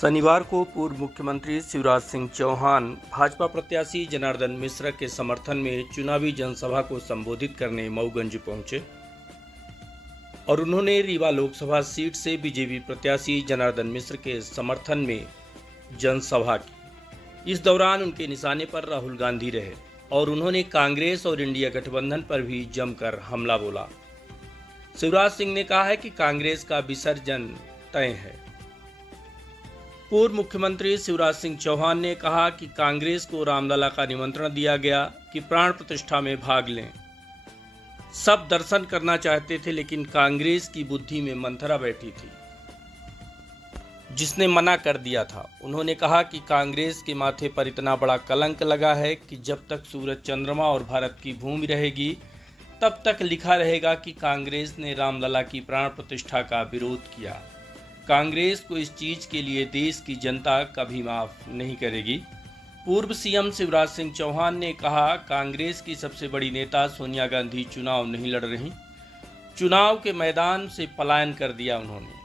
शनिवार को पूर्व मुख्यमंत्री शिवराज सिंह चौहान भाजपा प्रत्याशी जनार्दन मिश्र के समर्थन में चुनावी जनसभा को संबोधित करने मऊगंज पहुंचे और उन्होंने रीवा लोकसभा सीट से बीजेपी प्रत्याशी जनार्दन मिश्र के समर्थन में जनसभा की। इस दौरान उनके निशाने पर राहुल गांधी रहे और उन्होंने कांग्रेस और इंडिया गठबंधन पर भी जमकर हमला बोला। शिवराज सिंह ने कहा है कि कांग्रेस का विसर्जन तय है। पूर्व मुख्यमंत्री शिवराज सिंह चौहान ने कहा कि कांग्रेस को रामलला का निमंत्रण दिया गया कि प्राण प्रतिष्ठा में भाग लें। सब दर्शन करना चाहते थे, लेकिन कांग्रेस की बुद्धि में मंथरा बैठी थी जिसने मना कर दिया था। उन्होंने कहा कि कांग्रेस के माथे पर इतना बड़ा कलंक लगा है कि जब तक सूरज चंद्रमा और भारत की भूमि रहेगी तब तक लिखा रहेगा कि कांग्रेस ने रामलला की प्राण प्रतिष्ठा का विरोध किया। कांग्रेस को इस चीज के लिए देश की जनता कभी माफ नहीं करेगी। पूर्व सीएम शिवराज सिंह चौहान ने कहा, कांग्रेस की सबसे बड़ी नेता सोनिया गांधी चुनाव नहीं लड़ रही, चुनाव के मैदान से पलायन कर दिया उन्होंने।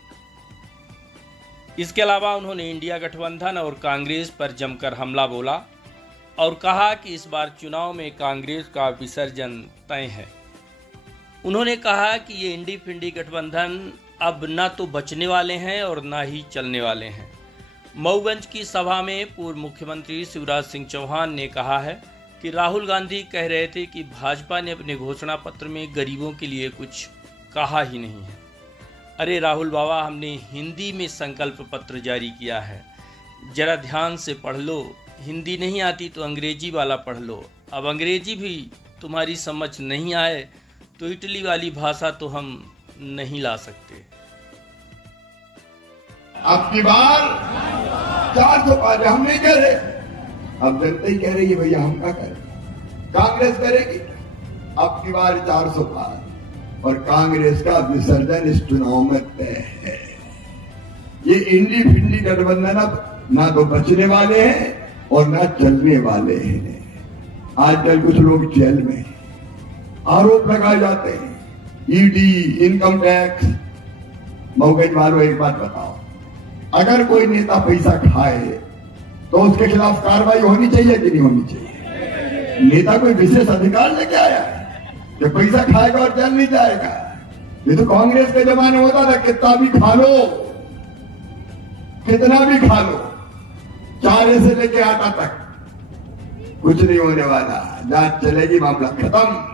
इसके अलावा उन्होंने इंडिया गठबंधन और कांग्रेस पर जमकर हमला बोला और कहा कि इस बार चुनाव में कांग्रेस का विसर्जन तय है। उन्होंने कहा कि ये इंडी फिंडी गठबंधन अब न तो बचने वाले हैं और न ही चलने वाले हैं। मऊगंज की सभा में पूर्व मुख्यमंत्री शिवराज सिंह चौहान ने कहा है कि राहुल गांधी कह रहे थे कि भाजपा ने अपने घोषणा पत्र में गरीबों के लिए कुछ कहा ही नहीं है। अरे राहुल बाबा, हमने हिंदी में संकल्प पत्र जारी किया है, जरा ध्यान से पढ़ लो। हिंदी नहीं आती तो अंग्रेजी वाला पढ़ लो। अब अंग्रेजी भी तुम्हारी समझ नहीं आए तो इटली वाली भाषा तो हम नहीं ला सकते। अब की बार 400 पार हम नहीं कह रहे, अब जनता ही कह रही है भैया हम क्या करें। कांग्रेस करेगी अब की बार 400 पार और कांग्रेस का विसर्जन इस चुनाव में तय है। ये इंडी फिंडी गठबंधन अब ना तो बचने वाले हैं और ना चलने वाले हैं। आजकल कुछ लोग जेल में आरोप लगाए जाते हैं, ईडी, इनकम टैक्स। मऊगंज वालों एक बात बताओ, अगर कोई नेता पैसा खाए तो उसके खिलाफ कार्रवाई होनी चाहिए कि नहीं होनी चाहिए? नेता कोई विशेष अधिकार लेके आया है जो पैसा खाएगा और जेल नहीं जाएगा? ये तो कांग्रेस के जमाने होता था, कितना भी खा लो, कितना भी खा लो, चारे से लेके आटा तक कुछ नहीं होने वाला, जांच चलेगी, मामला खत्म।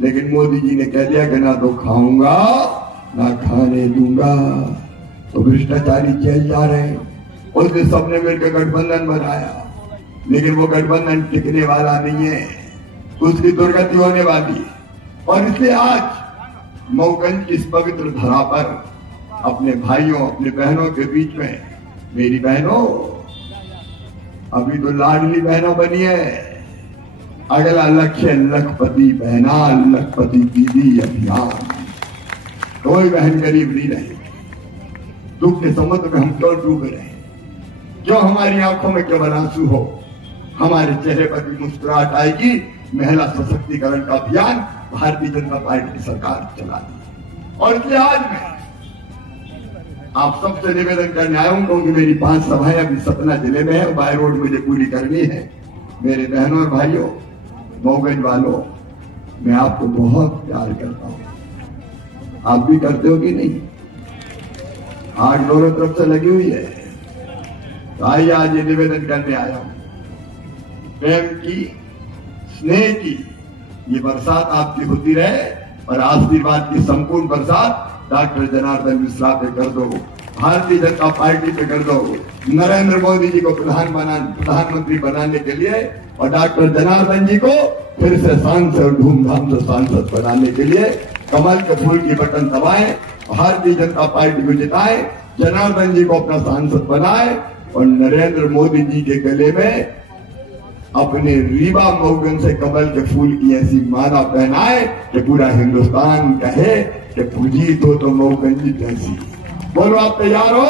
लेकिन मोदी जी ने कह दिया कि ना तो खाऊंगा ना खाने दूंगा, तो भ्रष्टाचारी जेल जा रहे हैं। उसने सबने मिलकर गठबंधन बनाया, लेकिन वो गठबंधन टिकने वाला नहीं है, उसकी दुर्गति होने वाली है। और इसलिए आज मऊगंज की इस पवित्र धरा पर अपने भाइयों, अपने बहनों के बीच में, मेरी बहनों, अभी तो लाडली बहनों बनी है, अगला लक्ष्य लखपति बहना, लखपति दीदी अभियान। कोई बहन गरीब नहीं रहेगी। दुख के समुद्र में हम क्यों डूबे रहे, क्यों हमारी आंखों में केवल आंसू हो, हमारे चेहरे पर भी मुस्कुराहट आएगी। महिला सशक्तिकरण का अभियान भारतीय जनता पार्टी की सरकार चला दी। और इसलिए आज मैं आप सबसे निवेदन करने आया हूं, क्योंकि मेरी 5 सभाएं अभी सतना जिले में है, बाय रोड मुझे पूरी करनी है। मेरे बहनों और भाइयों, मऊगंज वालों, मैं आपको बहुत प्यार करता हूं। आप भी करते हो कि नहीं? आग दोनों तरफ से लगी हुई है। तो आइए आज ये निवेदन करने आया हूं, प्रेम की, स्नेह की ये बरसात आपकी होती रहे और आशीर्वाद की संपूर्ण बरसात डॉक्टर जनार्दन मिश्रा पे कर दो, भारतीय जनता पार्टी पे कर दो, नरेंद्र मोदी जी को प्रधानमंत्री बनाने के लिए और डॉक्टर जनार्दन जी को फिर से सांसद, धूमधाम से सांसद बनाने के लिए कमल के फूल की बटन दबाएं, भारतीय जनता पार्टी को जिताएं, जनार्दन जी को अपना सांसद बनाएं और नरेंद्र मोदी जी के गले में अपने रीवा मऊगंज से कमल के फूल की ऐसी माला पहनाए कि पूरा हिंदुस्तान कहे कि पूजित हो तो मऊगंज जैसी। बोलो आप तैयार हो?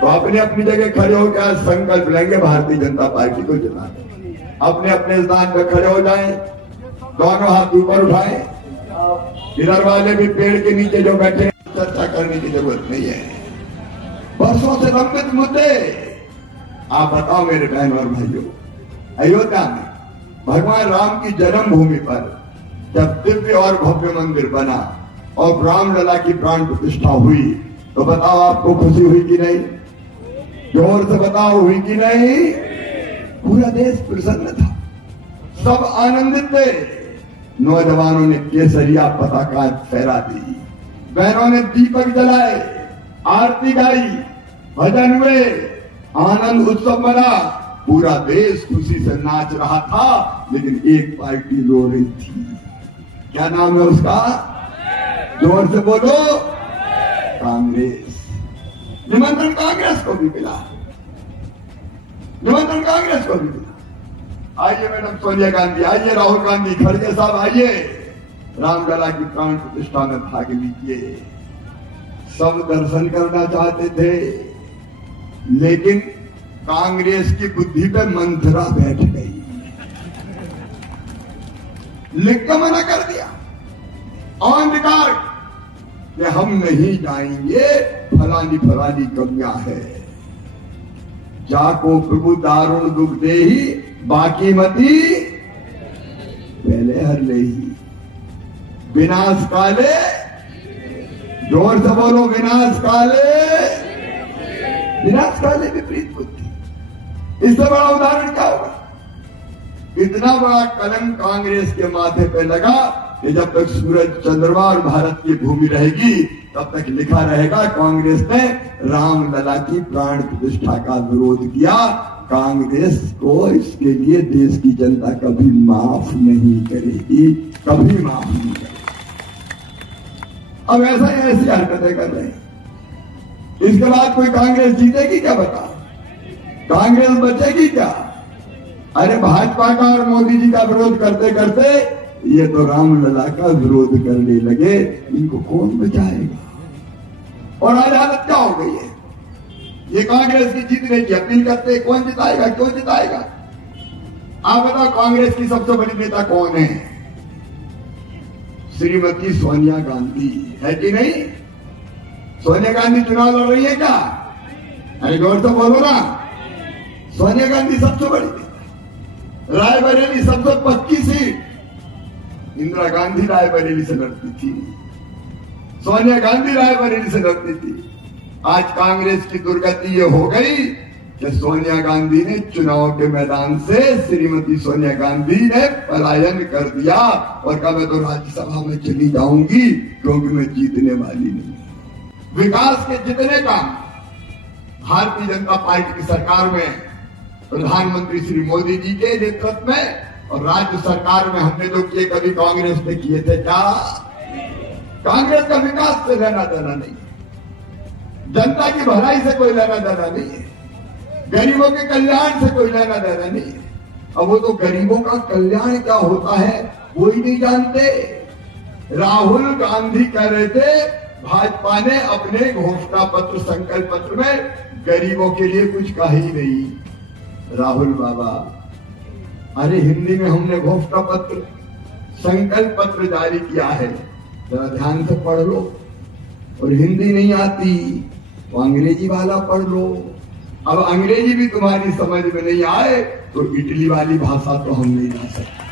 तो अपने अपनी जगह खड़े हो गया, संकल्प लेंगे भारतीय जनता पार्टी को जिताने। अपने अपने स्थान पर खड़े हो जाएं, दोनों हाथ ऊपर उठाएं। इधर वाले भी पेड़ के नीचे जो बैठे, चर्चा करने की जरूरत नहीं है। वर्षों से लंबित मुद्दे। आप बताओ मेरे बहन और भाइयों, अयोध्या में भगवान राम की जन्मभूमि पर जब दिव्य और भव्य मंदिर बना और रामलला की प्राण प्रतिष्ठा हुई, तो बताओ आपको खुशी हुई कि नहीं? जोर से बताओ, हुई कि नहीं? पूरा देश प्रसन्न था, सब आनंदित थे। नौजवानों ने केसरिया पताका फहरा दी, बहनों ने दीपक जलाए, आरती गाई, भजन हुए, आनंद उत्सव मना। पूरा देश खुशी से नाच रहा था, लेकिन एक पार्टी रो रही थी। क्या नाम है उसका? जोर से बोलो, कांग्रेस। निमंत्रण कांग्रेस को भी मिला, निमंत्रण कांग्रेस को भी मिला। आइए मैडम सोनिया गांधी, आइए राहुल गांधी, खड़गे साहब आइए, रामलला की प्राण प्रतिष्ठा में भाग लीजिए। सब दर्शन करना चाहते थे, लेकिन कांग्रेस की बुद्धि पे मंथरा बैठ गई, लिख के मना कर दिया ऑन रिकॉर्ड कि हम नहीं जाएंगे, फलानी फलानी कमियां है। जाको प्रभु दारुण दुख दे ही, बाकी मती पहले हर ले ही। विनाश काले, जोर से बोलो, विनाश काले, विनाश काले विपरीत बुद्धि। इससे बड़ा उदाहरण क्या होगा? इतना बड़ा कलंक कांग्रेस के माथे पे लगा कि जब तक सूरज चंद्रमा और भारत की भूमि रहेगी, तब तक लिखा रहेगा कांग्रेस ने रामलला की प्राण प्रतिष्ठा का विरोध किया। कांग्रेस को इसके लिए देश की जनता कभी माफ नहीं करेगी, कभी माफ नहीं करेगी। अब ऐसी हरकतें कर रहे हैं, इसके बाद कोई कांग्रेस जीतेगी क्या? बताओ, कांग्रेस बचेगी क्या? अरे भाजपा का और मोदी जी का विरोध करते करते ये तो रामलला का विरोध करने लगे, इनको कौन बचाएगा? और आज हालत क्या हो गई है? ये कांग्रेस की जीतने की अपील करते, कौन जिताएगा, क्यों जिताएगा? आप बताओ, कांग्रेस की सबसे बड़ी नेता कौन है? श्रीमती सोनिया गांधी है कि नहीं? सोनिया गांधी चुनाव लड़ रही है क्या? अरे जोर से बोलो ना। सोनिया गांधी सबसे बड़ी नेता, रायबरेली सबसे पक्की सीट। इंदिरा गांधी रायबरेली से लड़ती थी, सोनिया गांधी रायबरेली से लड़ती थी। आज कांग्रेस की दुर्गति ये हो गई कि सोनिया गांधी ने चुनाव के मैदान से श्रीमती सोनिया गांधी ने पलायन कर दिया और कहा मैं तो राज्यसभा में चली जाऊंगी, क्योंकि मैं जीतने वाली नहीं। विकास के जितने काम भारतीय जनता पार्टी की सरकार में प्रधानमंत्री श्री मोदी जी के नेतृत्व में और राज्य सरकार में हमने जो किए, कभी कांग्रेस ने किए थे क्या? कांग्रेस का विकास से लेना देना नहीं, जनता की भलाई से कोई लेना देना नहीं है, गरीबों के कल्याण से कोई लेना देना नहीं है। अब वो तो गरीबों का कल्याण क्या होता है वो ही नहीं जानते। राहुल गांधी कह रहे थे भाजपा ने अपने घोषणा पत्र, संकल्प पत्र में गरीबों के लिए कुछ कहा ही नहीं। राहुल बाबा, अरे हिंदी में हमने घोषणा पत्र, संकल्प पत्र जारी किया है, जरा ध्यान से पढ़ लो। और हिंदी नहीं आती तो अंग्रेजी वाला पढ़ लो। अब अंग्रेजी भी तुम्हारी समझ में नहीं आए तो इटली वाली भाषा तो हम नहीं जा सकते।